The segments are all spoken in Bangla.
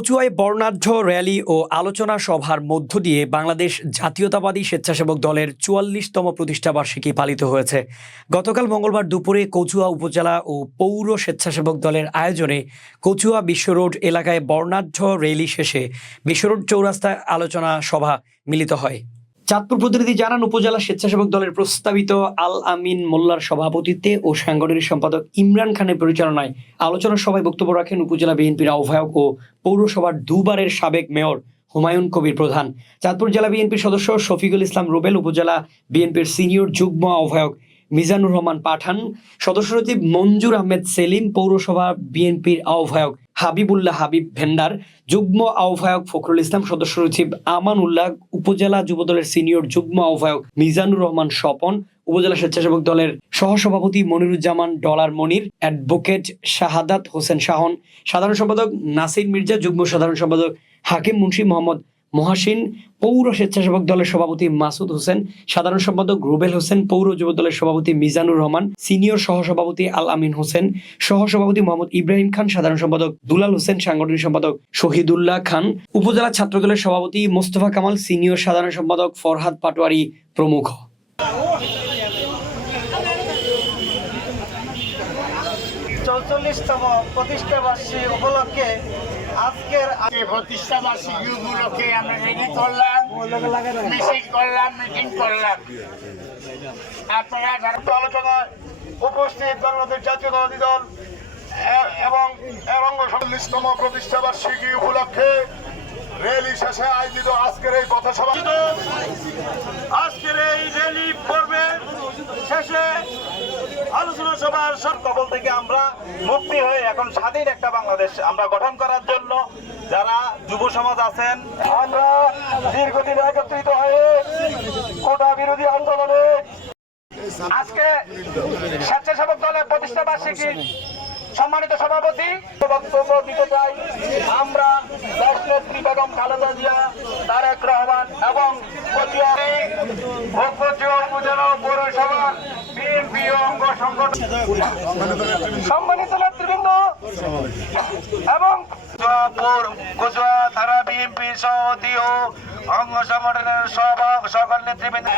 কচুয়ায় বর্ণাঢ্য র্যালি ও আলোচনা সভার মধ্য দিয়ে বাংলাদেশ জাতীয়তাবাদী স্বেচ্ছাসেবক দলের ৪৪তম প্রতিষ্ঠাবার্ষিকী পালিত হয়েছে। গতকাল মঙ্গলবার দুপুরে কচুয়া উপজেলা ও পৌর স্বেচ্ছাসেবক দলের আয়োজনে কচুয়া বিশ্ব রোড এলাকায় বর্ণাঢ্য র্যালি শেষে বিশ্ব রোড চৌরাস্তায় আলোচনা সভা মিলিত হয়। চাঁদপুর প্রতিনিধি জানান, উপজেলা স্বেচ্ছাসেবক দলের প্রস্তাবিত আল আমিন মোল্লার সভাপতিত্বে ও সাংগঠনিক সম্পাদক ইমরান খানের পরিচালনায় আলোচনা সভায় বক্তব্য রাখেন উপজেলা বিএনপির আহ্বায়ক ও পৌরসভার দুবারের সাবেক মেয়র হুমায়ুন কবির প্রধান, চাঁদপুর জেলা বিএনপির সদস্য শফিকুল ইসলাম রুবেল, উপজেলা বিএনপির সিনিয়র যুগ্ম আহ্বায়ক মিজানুর রহমান পাঠান, সদস্য সচিব মঞ্জুর আহমেদ সেলিম, পৌরসভা বিএনপির আহ্বায়ক হাবিবুল্লাহ হাবিব ভেন্ডার, যুগ্ম আহ্বায়ক ফখরুল ইসলাম, সদস্য সচিব আমান উল্লাহ, উপজেলা যুবদলের সিনিয়র যুগ্ম আহ্বায়ক মিজানুর রহমান স্বপন, উপজেলা স্বেচ্ছাসেবক দলের সহসভাপতি মনিরুজ্জামান ডলার মনির, অ্যাডভোকেট শাহাদাত হোসেন শাহন, সাধারণ সম্পাদক নাসির মির্জা, যুগ্ম সাধারণ সম্পাদক হাকিম মুন্সি মোহাম্মদ মহাসিন, পৌর স্বেচ্ছাসেবক দলের সভাপতি মাসুদ হোসেন, সাধারণ সম্পাদক রুবেল হোসেন, পৌর যুব দলের সভাপতি মিজানুর রহমান, সিনিয়র সহসভাপতি আল আমিন হোসেন, সহসভাপতি মোহাম্মদ ইব্রাহিম খান, সাধারণ সম্পাদক দুলাল হোসেন, সাংগঠনিক সম্পাদক শহীদুল্লাহ খান, উপজেলা ছাত্র দলের সভাপতি মোস্তফা কামাল, সিনিয়র সাধারণ সম্পাদক ফরহাদ পাটোয়ারি প্রমুখ। ৪৪তম প্রতিষ্ঠাবার্ষিকী উপলক্ষে আজকের প্রতিষ্ঠাবার্ষিকী উপলক্ষে আমরা রেডি করলাম, মিছিল করলাম, মিটিং করলাম। আপনারা আলোচনায় উপস্থিত বাংলাদেশ জাতীয়তাবাদী দল এবং ৪৪তম প্রতিষ্ঠাবার্ষিকী উপলক্ষে রেলি শেষে আয়োজিত আজকের এই পথসভা, আজকের এই রেলি পর্বে শেষে আলোচনা সভার কবল থেকে আমরা মুক্তি হয়ে এখন স্বাধীন একটা বাংলাদেশ আমরা গঠন করার জন্য যারা যুব সমাজ আছেন, আমরা দীর্ঘদিন একত্রিত হয়ে কোটা বিরোধী আন্দোলনে আজকে স্বেচ্ছাসেবক দলের প্রতিষ্ঠা বার্ষিকী সম্মানিত সভাপতি বক্তব্য দিতে চাই। আমরা দেশনেত্রী বেগম খালেদা জিয়া, তারেক রহমান এবং কচুয়া উপজেলা পৌরসভার বিএনপি অঙ্গ সংগঠন সম্মানিত নেতৃবৃন্দ এবং কচুয়া থানা বিএনপি সভাপতি ও অঙ্গ সংগঠনের সকল নেতৃবৃন্দ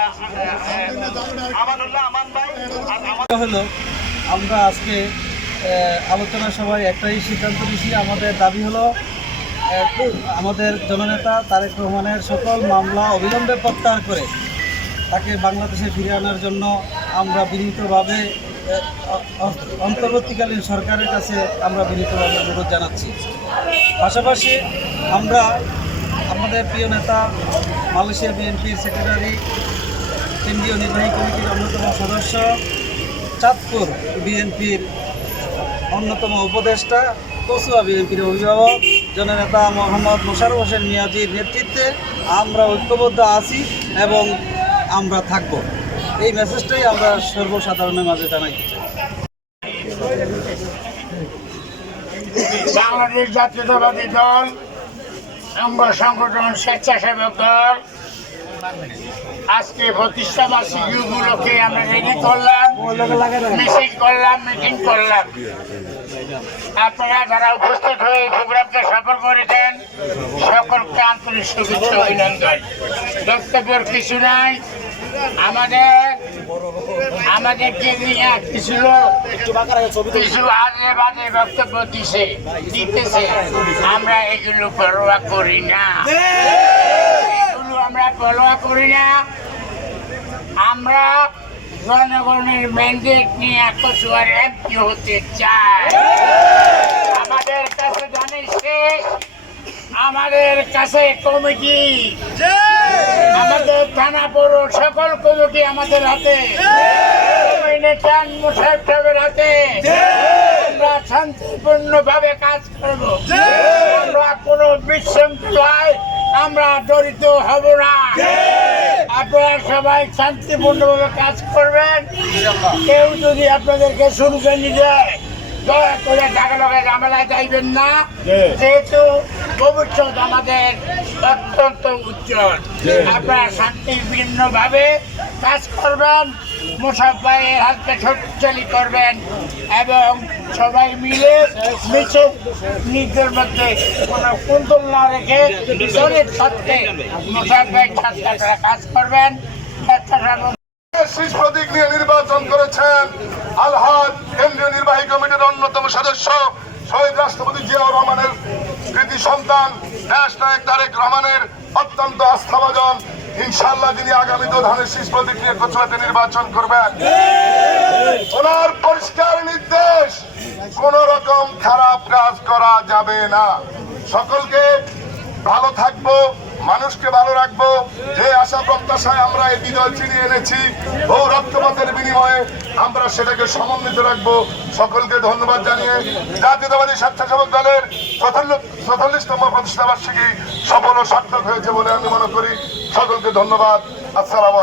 আমানুল্লাহ আমান ভাই হলো আমরা আজকে আলোচনা সভায় একটাই সিদ্ধান্ত নিয়েছি। আমাদের দাবি হলো আমাদের জননেতা তারেক রহমানের সকল মামলা অবিলম্বে প্রত্যাহার করে তাকে বাংলাদেশে ফিরিয়ে আনার জন্য আমরা বিনীতভাবে অন্তর্বর্তীকালীন সরকারের কাছে আমরা বিনীতভাবে অনুরোধ জানাচ্ছি। পাশাপাশি আমরা আমাদের প্রিয় নেতা মালয়েশিয়া বিএনপির সেক্রেটারি, কেন্দ্রীয় নির্বাহী কমিটির অন্যতম সদস্য, চাঁদপুর বিএনপির অন্যতম উপদেষ্টা, কচুয়া বিএনপির অভিভাবক জননেতা মোহাম্মদ মোশাররফ হোসেন মিয়াজির নেতৃত্বে আমরা ঐক্যবদ্ধ আছি এবং আমরা থাকব। এই মেসেজটাই আমরা সর্বসাধারণের মাঝে জানাইতে চাই। বাংলাদেশ জাতীয়তাবাদী দল অঙ্গ সংগঠন স্বেচ্ছাসেবক দল আজকে প্রতিষ্ঠা বার্ষিকী উপলক্ষে আমরা রেডি করলাম, মিছিল করলাম, মিটিং করলাম। আপনারা যারা উপস্থিত হয়ে প্রোগ্রামকে সফল করেছেন সকলকে আন্তরিক শুভেচ্ছা অভিনন্দন। বক্তব্যের কিছু নাই, আমাদেরকে নিয়ে কিছু আজে বাজে বক্তব্য দিতেছে, আমরা এগুলো পরোয়া করি না, আমরা পরোয়া করি না। আমরা জনগণের ম্যান্ডেট নিয়ে কচুয়ার এমপি হতে চাই। আমাদের কাছে জানিস শেষ, আমাদের কাছে কমিটি, আমাদের থানা পৌর সকল কমিটি আমাদের হাতে, সাহেবের হাতে। আমরা শান্তিপূর্ণ ভাবে কাজ করবো, আমরা কোনো বিশৃঙ্খলায় আমরা জড়িত হব না। আপনারা সবাই শান্তিপূর্ণভাবে কাজ করবেন। কেউ যদি আপনাদেরকে শুরু করে দেয় দয়া করে ঢাকা ঝামেলায় যাইবেন না, যেহেতু ভবিষ্যৎ আমাদের অত্যন্ত উজ্জ্বল। আপনারা শান্তিপূর্ণভাবে কাজ করবেন, মোশাররফ ভাইয়ের হাতকে শক্তিশালী করবেন এবং সবাই মিলে মিছে নিজেদের মধ্যে কোনো কুন্তল না রেখে দলের স্বার্থে মোশাররফ ভাইয়ের স্বার্থে আপনারা কাজ করবেন। শীষ প্রতীক নিয়ে নির্বাচন করেছেন আলহাজ কেন্দ্রীয় নির্বাহী কমিটির অন্যতম সদস্য শহীদ রাষ্ট্রপতি জিয়াউর রহমানের কৃতি সন্তান দেশ নায়ক তারেক রহমানের অত্যন্ত আস্থাভাজন। ইনশাআল্লাহ যিনি আগামীতে ধানের শীষ প্রতীক নিয়ে কচুয়াতে নির্বাচন করবেন। ওনার পরিষ্কার নির্দেশ, কোন রকম খারাপ কাজ করা যাবে না। সকলকে ভালো থাকবো, মানুষকে ভালো রাখবো, যে আশা প্রত্যাশায় আমরা এই বিজয় চিনিয়ে এনেছি বহু রক্তপাতের বিনিময়ে আমরা সেটাকে সমন্বিত রাখবো। সকলকে ধন্যবাদ জানিয়ে জাতীয়তাবাদী স্বেচ্ছাসেবক দলের ৪৪তম প্রতিষ্ঠাবার্ষিকী সফল ও সার্থক হয়েছে বলে আমি মনে করি। সকলকে ধন্যবাদ। আসসালাম।